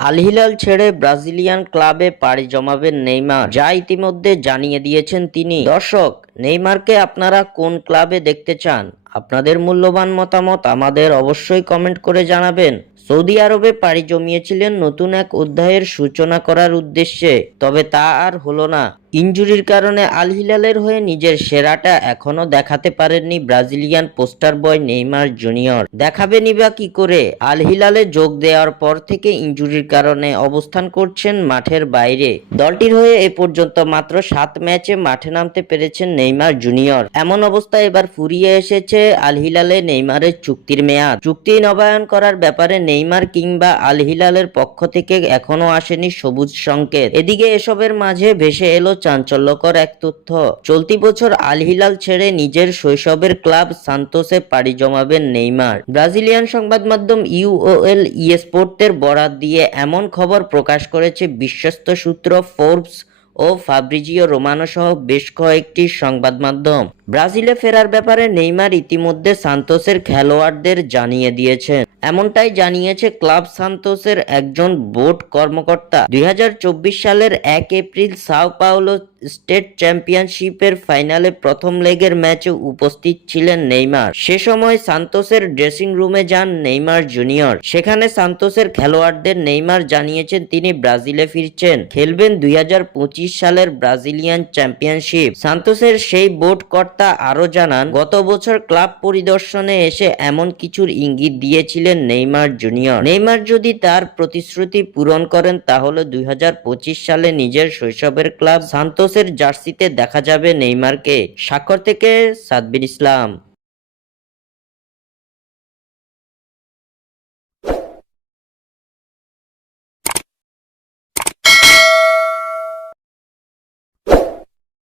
Al Hilal ছেড়ে Brazilian ক্লাবে পাড়ি জমাবেন নেইমার, যা ইতিমধ্যে জানিয়ে দিয়েছেন তিনি। দর্শক, নেইমারকে আপনারা কোন ক্লাবে দেখতে চান? আপনাদের মূল্যবান মতামত আমাদের অবশ্যই কমেন্ট করে জানাবেন। সৌদি আরবে পাড়ি জমিয়েছিলেন নতুন এক অধ্যায়ের সূচনা করার উদ্দেশ্যে, তবে তা আর হলো না। ইনজুরির কারণে আল হিলালের হয়ে নিজের সেরাটা এখনো দেখাতে পারেননি Brazilian poster boy Neymar junior. দেখাবেনই বা কি করে? আল হিলালে যোগ দেওয়ার পর থেকে ইনজুরির কারণে অবস্থান করছেন মাঠের বাইরে। দলটির হয়ে এ পর্যন্ত মাত্র 7 ম্যাচে মাঠে নামতে পেরেছেন নেইমার জুনিয়র। এমন অবস্থায় এবার ফুরিয়ে এসেছে আল হিলালে নেইমারের চুক্তির মেয়াদ। চুক্তি নবায়ন করার ব্যাপারে নেইমার কিংবা আল হিলালের পক্ষ থেকে এখনো আসেনি সবুজ সংকেত। এদিকে এসবের মাঝে ভেসে এলো চাঞ্চল্যকর এক তথ্য। চলতি বছর আল হিলাল ছেড়ে নিজের শৈশবের ক্লাব সান্তোসে পাড়ি জমাবেন নেইমার। ব্রাজিলিয়ান সংবাদ মাধ্যম ইউওএল স্পোর্টের বরাত দিয়ে এমন খবর প্রকাশ করেছে বিশ্বস্ত সূত্র ফোর্বস ও ফাব্রিজিও রোমানো সহ বেশ কয়েকটি সংবাদ মাধ্যম। ব্রাজিলে ফেরার ব্যাপারে নেইমার ইতিমধ্যে সান্তোসের খেলোয়াড়দের জানিয়ে দিয়েছেন। এমনটাই জানিয়েছে ক্লাব সান্তোসের একজন বোর্ড কর্মকর্তা। 2024 সালের 1 এপ্রিল সাও পাওলো স্টেট চ্যাম্পিয়নশিপের ফাইনালে প্রথম লেগের ম্যাচে উপস্থিত ছিলেন নেইমার। সে সময় সান্তোসের ড্রেসিং রুমে যান নেইমার জুনিয়র। সেখানে সান্তোসের খেলোয়াড়দের নেইমার জানিয়েছেন তিনি ব্রাজিলে ফিরছেন, খেলবেন 2025 সালের ব্রাজিলিয়ান চ্যাম্পিয়নশিপ। সান্তোসের সেই বোর্ড কর্তা আরো জানান, গত বছর ক্লাব পরিদর্শনে এসে এমন কিছুর ইঙ্গিত দিয়েছিলেন নেইমার জুনিয়র। নেইমার যদি তার প্রতিশ্রুতি পূরণ করেন তাহলে 2025 সালে নিজের শৈশবের ক্লাব সান্তোসের জার্সিতে দেখা যাবে নেইমারকে। স্বাক্ষর থেকে সাদবির ইসলাম।